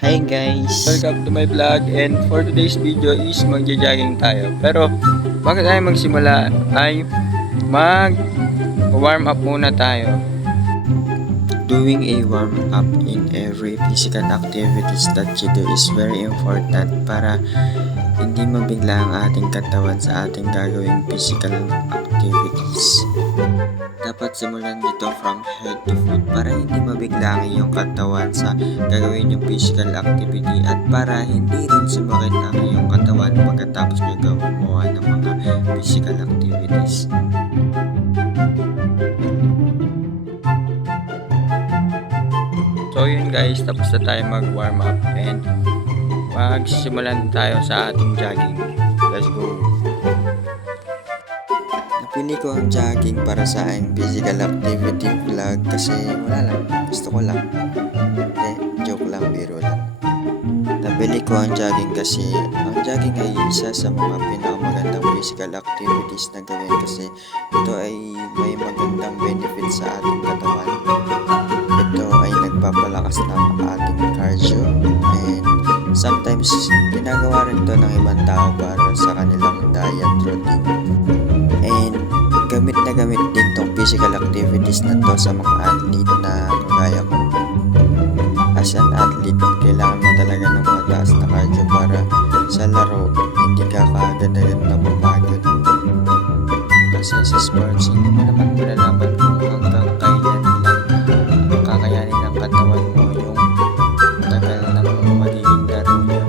Hi guys! Welcome to my vlog, and for today's video is magja-jogging tayo. Pero bago tayo magsimula ay mag-warm up muna tayo. Doing a warm up in every physical activities that you do is very important para hindi mabigla ang ating katawan sa ating gagawing physical activities. Dapat simulan nito from head to foot para hindi mabigla ang iyong katawan sa gagawin yung physical activity at para hindi rin sumakit ang iyong katawan pagkatapos nyo gumawa ng mga physical activities. So yun guys, tapos na tayo mag-warm up and magsimulan tayo sa ating jogging. Let's go! Napili ko ang jogging para sa aking physical activity vlog kasi wala lang, gusto ko lang. Joke lang, biro lang. Napili ko ang jogging kasi ang jogging ay isa sa mga pinakamagandang physical activities na gawin kasi ito ay may magandang benefits sa ating katawan. Ito ay nagpapalakas ng ating cardio and sometimes ginagawa rin ito ng ibang tao para sa kanilang diet routine. And gamit na gamit din tong physical activities na to sa mga athlete na kagaya ko. As an athlete, kailangan mo talaga ng mataas na cardio para sa laro hindi ka kaagad-agad na mapagod. Kasi sa sports, hindi mo naman malalaman kung hanggang kailan lang kakayanin ng katawan mo yung tagal ng magiging laro niya.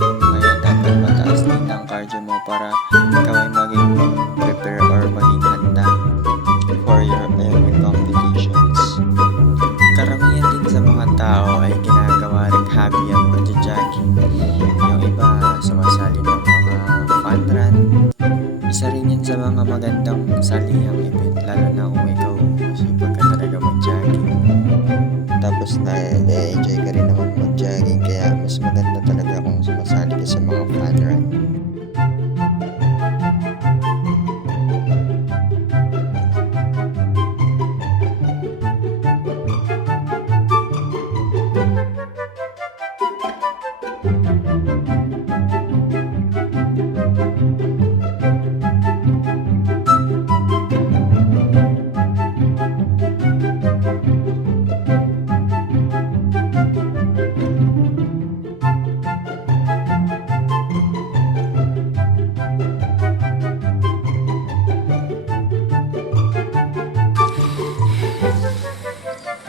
Kaya dapat mataas din ang cardio mo para ikaw ay maging prepare or maging handa for your every competitions. Karamihan din sa mga tao ay ginagawa rin hobby ang pagja-jogging. Yung iba sumasali ng mga fun run. Isa rin yan sa mga magandang salihang event lalo na kung ikaw masipag ka talaga mag-jogging. Tapos na-enjoy ka rin naman mag-jogging kaya mas maganda talaga kung sumasali ka sa mga fun run.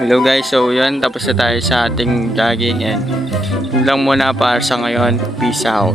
Hello guys, so yun, tapos na tayo sa ating jogging and yun lang muna para sa ngayon. Peace out!